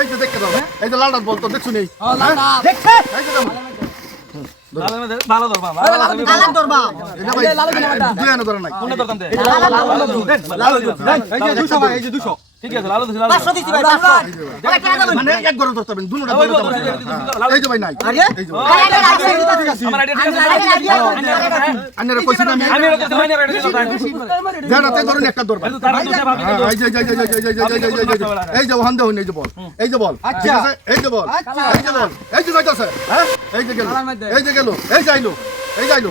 এই যে দেখতে দাও এই যে লালটা বল তো দেখছ নেই? দেখছে? দেখো। ভালো ধরবা কালার ধরবা। এটা ভাই দুই আনো ধরে নাই। কোনে ধরতাম দে? এই যে 200 ভাই এই যে 200 ঠিক আছে লালু দিছি এই তো যে গেল এই যাইলো এই যাইলো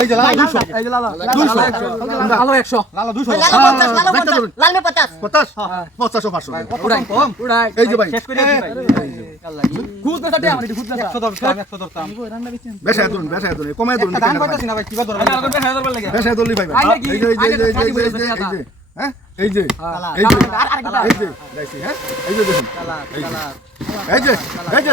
এই যে লাল 200 এই যে লাল। 200 লাল 100 লাল 200 লাল 50 লাল 50 50 হ্যাঁ 50 500 হ্যাঁ। হ্যাঁ, উড়াই। কম? উড়াই। এই যে ভাই। শেষ করে দিই ভাই। খুদ না সাথে আমার খুদ না 100 দর 100 দর আমি রান্না বেচি বেশা ধরুন বেশা ধরুন কমায় ধরুন দাম করতেছ না ভাই কিবা ধরুন আমি আগে বেশা ধরবার লাগে। বেশা ধরলি ভাই। এই যে এই যে এই যে এই যে হ্যাঁ। এই যে হ্যাঁ। এই যে এই যে দেখুন এই যে। এই যে।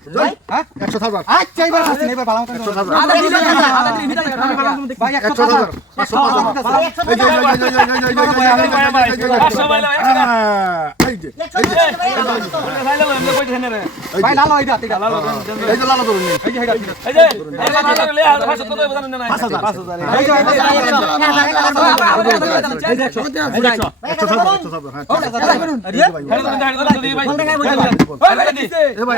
ভাই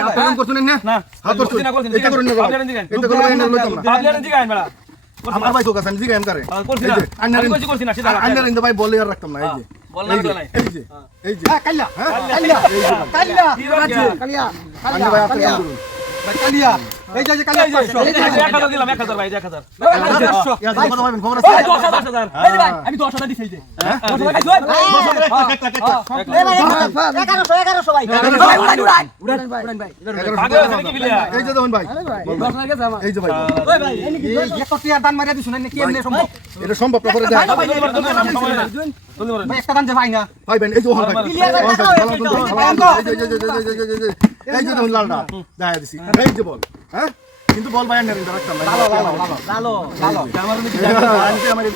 আপনার করছেন না না? হাত হ্যাঁ, ধরছি এটা করুন না এটা করুন না আপনারা জিগাইন মেলা আমার ভাই তো কাছে আমি জিগাইন করে হ্যাঁ, করছি না। আমি করছি করছি না সেটা আন্ডার ইন ভাই বলে আর রাখতাম না এই হ্যাঁ, যে। বল না। বল না এই যে। এই যে কাল্লা। কাল্লা। কাল্লা। কাল্লা কাল্লা। কাল্লা কাল্লা কালিয়া এই যে কালিয়া 1000 কি এত সম্ভব এটা সম্ভব একটা দান দে ভাই না ভাই ভাই এই যে ভাই ভাই এই যে ধরুন লালটা দেখা দিছি। হ্যাঁ। এই যে বল হ্যাঁ? কিন্তু বল ভাই নেন রাখতাম ভাই লালো লালো লালো লালো। আমার নিচে আনতে আমার এই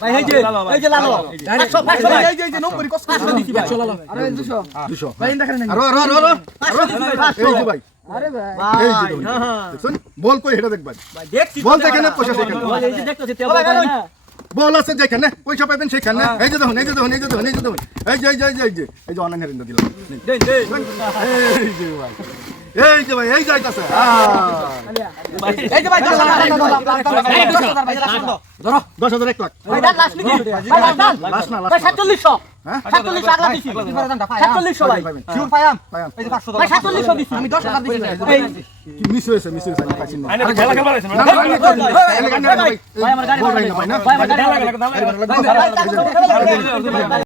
ভাই। এই যে এই যে লালো। এই যে এই যে 90 কষ্ট করে দিছি ভাই। 100 লালো। আরে 200 200 ভাই। দেখেন না আরও আরও আরও আরও। এই যে ভাই আরে ভাই। হ্যাঁ, হ্যাঁ। বল কই হেটা দেখ ভাই দেখছি বল দেখেন না পয়সা দেখেন বল এই যে দেখতেছি তেল না। আছে যেখানে পয়সা পাবেন সেখানে। এই যে দেখুন এই যে দেখুন এই যে দেখুন এই যে দেখুন। এই যে এই যে এই যে এই যে অনলাইন দিলাম। এই যে ভাই। এই যে ভাই এই যাইতাছে এই যে ভাই 10 লাখ ধরো 10 হাজার 1 লাখ ভাই দান লাস্ট লিখি ভাই দান লাস্ট না লাস্ট 4700 হ্যাঁ 4700 আগলা দিছি 4700 ভাই শিওর পায়াম এই যে 500 ভাই 4700 দিছি আমি 10 টাকা দিছি এই কি মিস হয়েছে মিস হয়েছে আমি পাইছি না আরে খেলা খেলা আছে না ভাই আমার গাড়ি ভাই আমার গাড়ি ভাই আমার গাড়ি